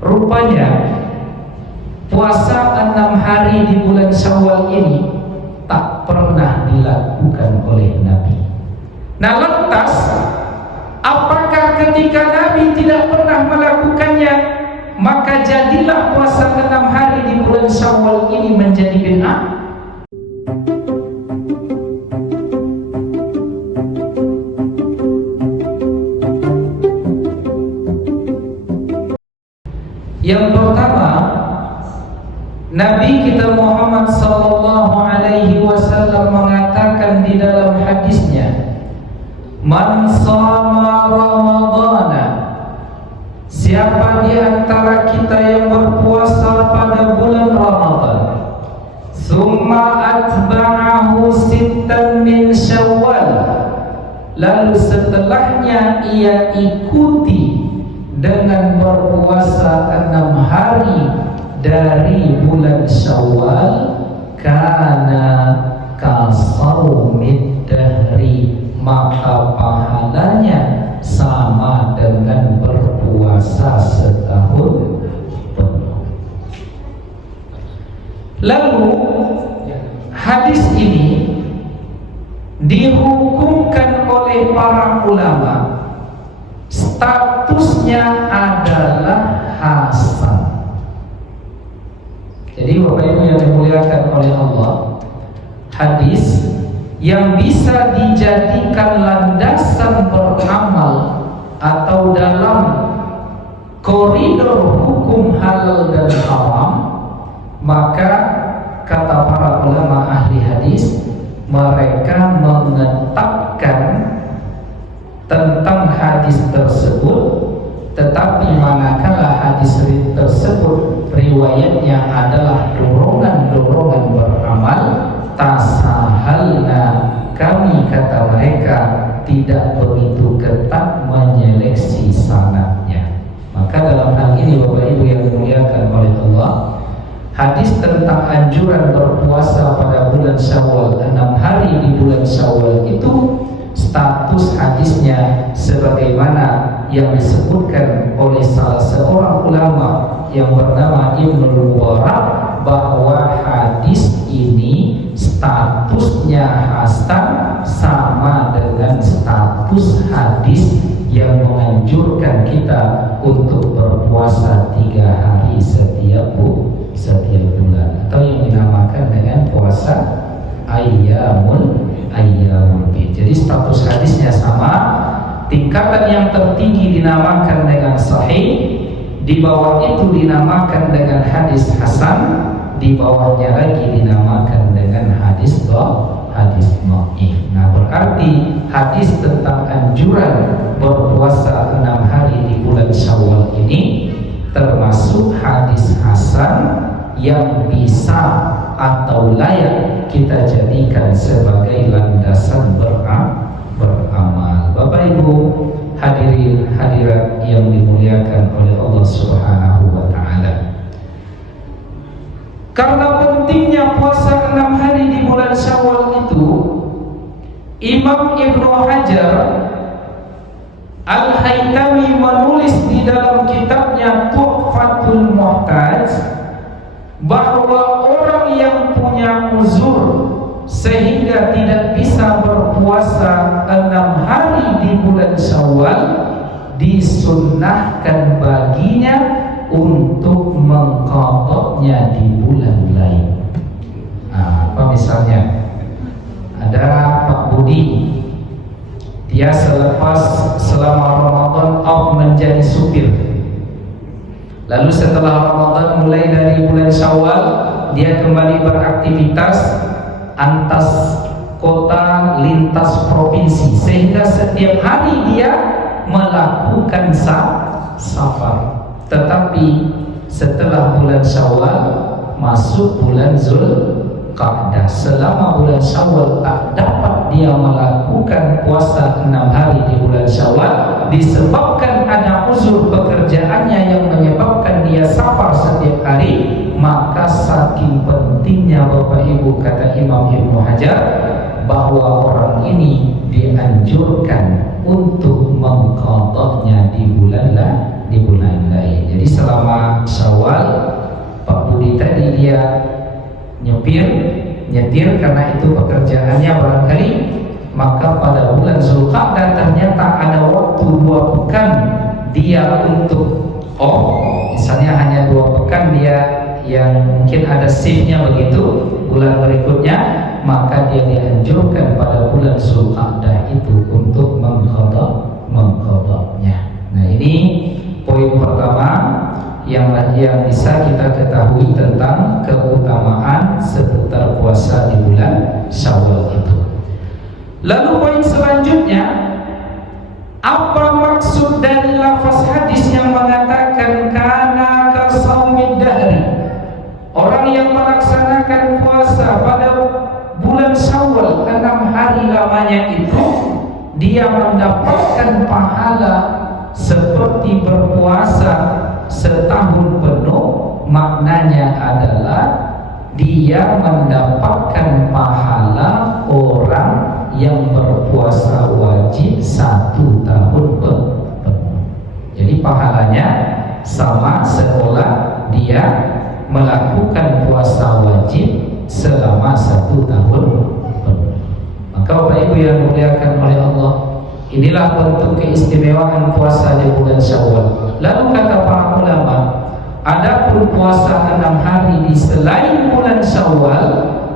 Rupanya puasa 6 hari di bulan Syawal ini tak pernah dilakukan oleh Nabi. Nah, lantas apakah ketika Nabi tidak pernah melakukannya, maka jadilah puasa 6 hari di bulan Syawal ini menjadi bid'ah? Yang pertama, Nabi kita Muhammad sallallahu alaihi wasallam mengatakan di dalam hadisnya, "Man shama Ramadhana," siapa di antara kita yang berpuasa pada bulan Ramadan, "summa atba'ahu sittan min Syawal," lalu setelahnya ia ikuti dengan berpuasa 6 hari dari bulan Syawal, kana kasaumid dahri, maka pahalanya sama dengan berpuasa setahun penuh. Lalu hadis ini dihukumkan oleh para ulama, statusnya adalah hasan. Jadi Bapak Ibu yang dimuliakan oleh Allah, hadis yang bisa dijadikan landasan beramal atau dalam koridor hukum halal dan haram, maka kata para ulama ahli hadis, mereka menetapkan tentang hadis tersebut, tetapi manakala hadis tersebut riwayatnya adalah dorongan-dorongan beramal, tasahalna, kami kata mereka tidak begitu ketat menyeleksi sanadnya. Maka dalam hal ini Bapak Ibu yang dimuliakan oleh Allah, hadis tentang anjuran berpuasa pada bulan Syawal 6 hari di bulan Syawal itu status hadisnya sebagaimana yang disebutkan oleh salah seorang ulama yang bernama Ibnul Mubarak, bahwa hadis ini statusnya hasan sama dengan status hadis yang menganjurkan kita untuk berpuasa 3 hari setiap bulan, atau yang dinamakan dengan puasa ayyamul bid. Jadi status hadisnya sama, tingkatan yang tertinggi dinamakan dengan sahih, di bawah itu dinamakan dengan hadis hasan, di bawahnya lagi dinamakan dengan hadis dhaif. Nah, berarti hadis tentang anjuran berpuasa 6 hari di bulan Syawal ini termasuk hadis hasan yang bisa atau layak kita jadikan sebagai landasan beramal. Bapak Ibu hadirin hadirat yang dimuliakan oleh Allah Subhanahu wa taala, karena pentingnya puasa 6 hari di bulan Syawal itu, Imam Ibnu Hajar Al-Haytami menulis di dalam kitabnya Tuhfatul Muhtaj bahwa orang yang punya uzur sehingga tidak bisa berpuasa 6 hari di bulan Syawal, disunnahkan baginya untuk mengqadanya di bulan lain. Nah, apa misalnya? Ada Pak Budi, dia selama Ramadan menjadi supir. Lalu setelah Ramadan, mulai dari bulan Syawal, dia kembali beraktivitas antas kota, lintas provinsi, sehingga setiap hari dia melakukan safar. Tetapi setelah bulan Syawal masuk bulan Zulqa'dah, selama bulan Syawal tak dapat dia melakukan puasa 6 hari di bulan Syawal, disebabkan ada uzur pekerjaannya yang menyebabkan dia safar setiap hari. Maka saking pentingnya Bapak Ibu, kata Imam Ibnu Hajar, bahwa orang ini dianjurkan untuk mengqadahnya di bulan di bulan lain. Jadi selama Syawal, Pak Budi tadi dia nyetir karena itu pekerjaannya barangkali, maka pada bulan Zulqa'dah ternyata ada waktu 2 pekan dia untuk misalnya hanya 2 pekan dia yang mungkin ada shiftnya begitu bulan berikutnya, maka dia dianjurkan pada bulan Zulqa'dah itu untuk mengqadanya. Nah, ini poin pertama yang bisa kita ketahui tentang keutamaan seputar puasa di bulan Syawal itu. Lalu poin selanjutnya, apa maksud dari lafaz hadis yang mengatakan kana kasaumid dahri? Orang yang melaksanakan puasa pada bulan Syawal 6 hari lamanya itu, dia mendapatkan pahala seperti berpuasa setahun penuh. Maknanya adalah dia mendapatkan pahala orang yang berpuasa wajib 1 tahun penuh. Jadi pahalanya sama seolah dia melakukan puasa wajib selama 1 tahun penuh. Maka Bapak Ibu yang dimuliakan oleh Allah, inilah bentuk keistimewaan puasa di bulan Syawal. Lalu kata para ulama, adapun puasa 6 hari di selain bulan Syawal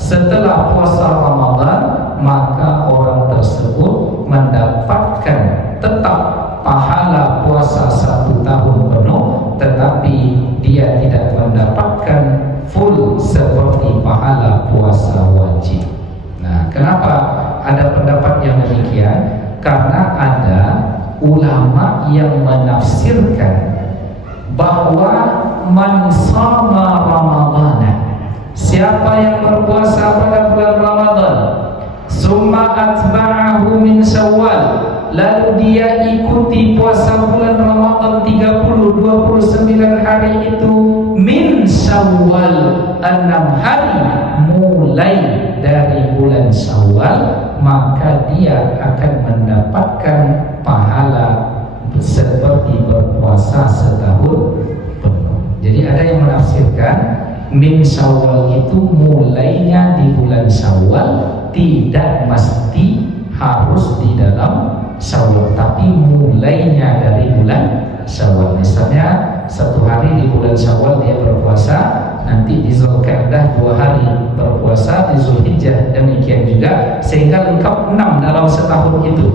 setelah puasa Ramadan, maka orang tersebut mendapatkan tetap pahala puasa 1 tahun penuh, tetapi dia tidak mendapatkan full seperti pahala puasa wajib. Nah, kenapa ada pendapat yang demikian? Karena ada ulama yang menafsirkan bahwa man shama Ramadana, siapa yang berpuasa pada bulan Ramadan, summa atba'ahu min Syawal, lalu dia ikuti puasa bulan Ramadan 29 hari itu min Syawal, 6 hari mulai dari bulan Syawal, maka dia akan mendapatkan pahala seperti berpuasa setahun penuh. Jadi ada yang menafsirkan min Syawal itu mulainya di bulan Syawal, tidak mesti harus di dalam Syawal, tapi mulainya dari bulan Syawal. Misalnya 1 hari di bulan Syawal dia berpuasa, nanti di Zulqa'dah 2 hari berpuasa, di Zulhijjah demikian juga, sehingga lengkap 6 dalam setahun itu.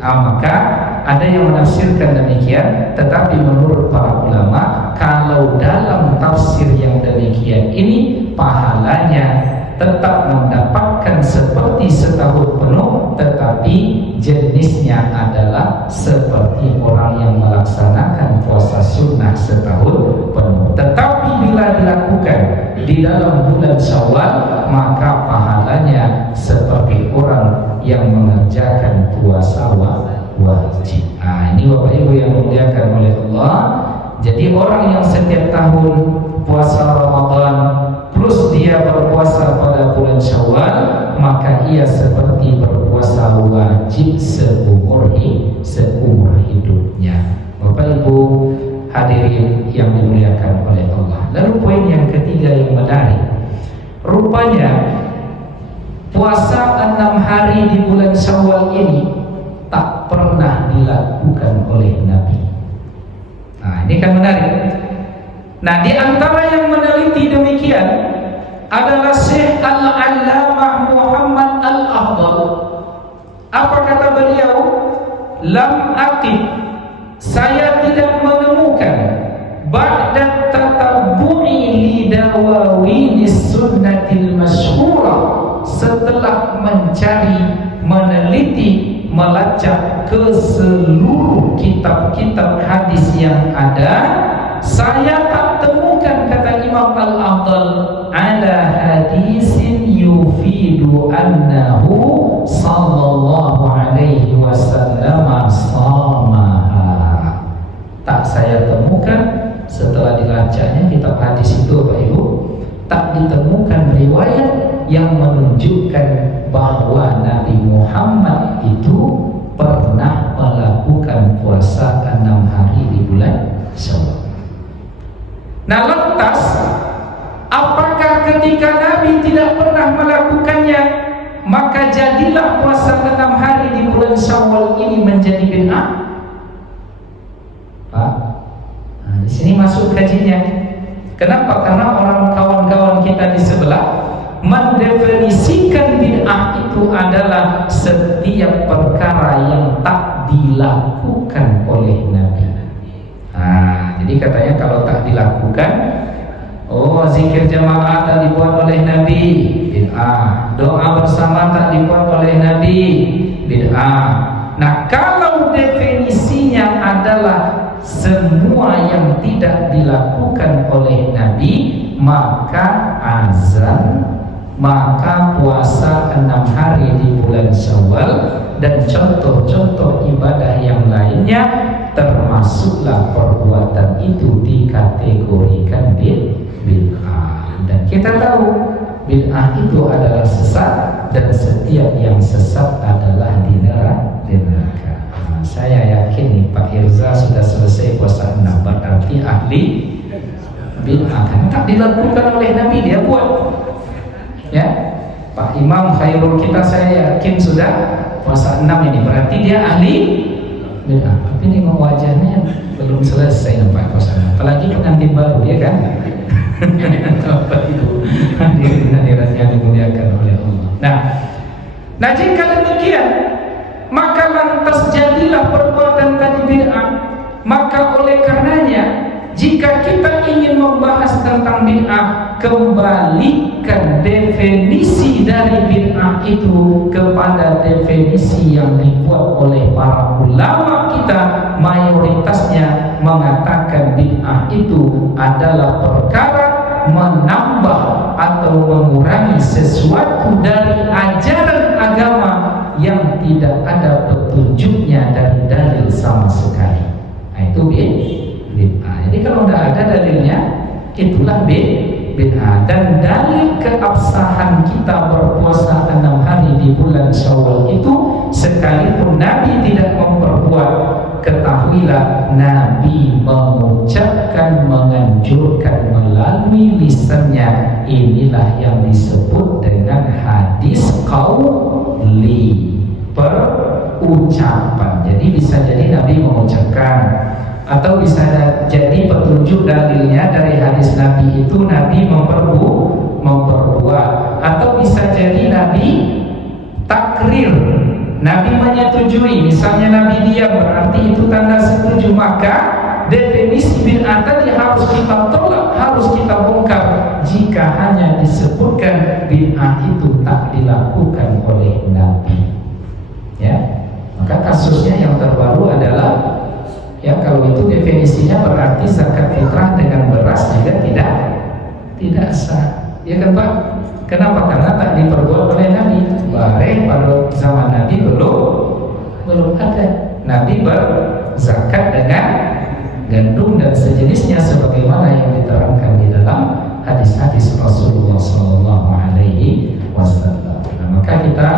Maka ada yang menafsirkan demikian, tetapi menurut para ulama, kalau dalam tafsir yang demikian ini pahalanya tetap mendapatkan seperti setahun penuh, tetapi jenisnya adalah seperti orang yang melaksanakan puasa sunnah setahun penuh. Tetapi bila dilakukan di dalam bulan Syawal, maka pahalanya seperti orang yang mengerjakan puasa wajib. Ini Bapak Ibu yang dimuliakan oleh Allah. Jadi orang yang setiap tahun puasa Ramadan plus dia berpuasa pada bulan Syawal, maka ia seperti berpuasa wajib seumur hidupnya. Bapak Ibu hadirin yang dimuliakan oleh Allah. Lalu poin yang ketiga yang menarik, rupanya puasa 6 hari di bulan Syawal ini tak pernah dilakukan oleh Nabi. Ini kan menarik. Nah, di antara yang meneliti demikian adalah Syekh Al-Allamah Muhammad Al-Afdal. Apa kata beliau? Lam aqib, saya tidak menemukan ba'da tatabbu'i li dawawinis sunnatil masyhurah, setelah mencari, meneliti, melacak ke seluruh kitab-kitab hadis yang ada, saya tak temukan, kata Imam Al-Afdal, ala hadisin yufidu annahu sallallahu alaihi wasallam samaha. Tak saya temukan setelah dilacaknya kitab hadis itu, Bapak Ibu, tak ditemukan riwayat yang menunjukkan bahwa Nabi Muhammad itu pernah melakukan puasa 6 hari di bulan Syawal. Nah, lantas apakah ketika Nabi tidak pernah melakukannya, maka jadilah puasa 6 hari di bulan Syawal ini menjadi bid'ah? Pak, nah, di sini masuk kajinya. Kenapa? Karena orang kawan-kawan kita di sebelah mendefinisikan bid'ah itu adalah setiap perkara yang tak dilakukan oleh Nabi. Nah, jadi katanya kalau tak dilakukan, oh, zikir jamaah tak dibuat oleh Nabi, bid'ah. Doa bersama tak dibuat oleh Nabi, bid'ah. Nah, kalau definisinya adalah semua yang tidak dilakukan oleh Nabi, maka azan, maka puasa 6 hari di bulan Syawal dan contoh-contoh ibadah yang lainnya, termasuklah perbuatan itu dikategorikan bid'ah. Dan kita tahu bid'ah itu adalah sesat, dan setiap yang sesat adalah di neraka. Nah, saya yakin nih Pak Irza sudah selesai puasa 6, berarti ahli bid'ah, kan tak dilakukan oleh Nabi, dia buat. Ya, Pak Imam Khairul kita saya yakin sudah puasa 6 ini, berarti dia ahli bid'ah. Tapi nengok wajahnya belum selesai nampak puasa, apalagi pengantin baru, ya kan? Bapak Ibu hadirin yang dimuliakan oleh Allah. Nah jika demikian, maka lantas jadilah perbuatan tadi bid'ah. Maka oleh karenanya, jika kita ingin membahas tentang bid'ah, kembalikan definisi dari bid'ah itu kepada definisi yang dibuat oleh para ulama kita. Mayoritasnya mengatakan bid'ah itu adalah perkara menambah atau mengurangi sesuatu dari ajaran agama yang tidak ada petunjuknya dari dalil sama sekali. Nah, itu bid'ah. Jadi kalau tidak ada dalilnya, itulah bid'ah. Dan dalil keabsahan kita berpuasa 6 hari di bulan Syawal itu, sekalipun Nabi tidak memperbuat, ketahuilah Nabi mengucapkan, menganjurkan melalui lisannya. Inilah yang disebut dengan hadis qauli, perucapan. Jadi bisa jadi Nabi mengucapkan, atau bisa jadi petunjuk dalilnya dari hadis Nabi itu Nabi memperbuat, atau bisa jadi Nabi takrir, Nabi menyetujui. Misalnya Nabi diam, berarti itu tanda setuju. Maka definisi bid'ah tadi harus kita tolak, harus kita bongkar. Jika hanya disebutkan bid'ah itu tak dilakukan oleh Nabi, ya, maka kasusnya yang terbaru adalah, ya, kalau itu definisinya berarti zakat fitrah dengan beras juga tidak sah, ya kan Pak? Kenapa? Karena tak diperbuat oleh Nabi. Bareng pada zaman Nabi belum ada. Nabi berzakat dengan gandum dan sejenisnya, sebagaimana yang diterangkan di dalam hadis-hadis Rasulullah SAW. Nah, maka kita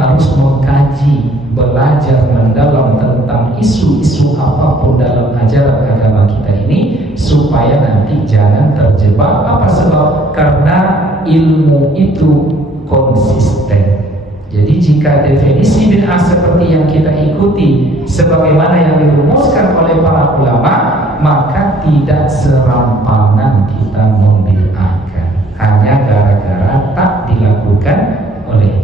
harus mengkaji, belajar mendalam tentang isu-isu apapun dalam ajaran agama kita ini, supaya nanti jangan terjebak. Apa sebab? Karena ilmu itu konsisten. Jadi jika definisi bid'ah seperti yang kita ikuti sebagaimana yang dirumuskan oleh para ulama, maka tidak serampangan kita membid'ahkan hanya gara-gara tak dilakukan oleh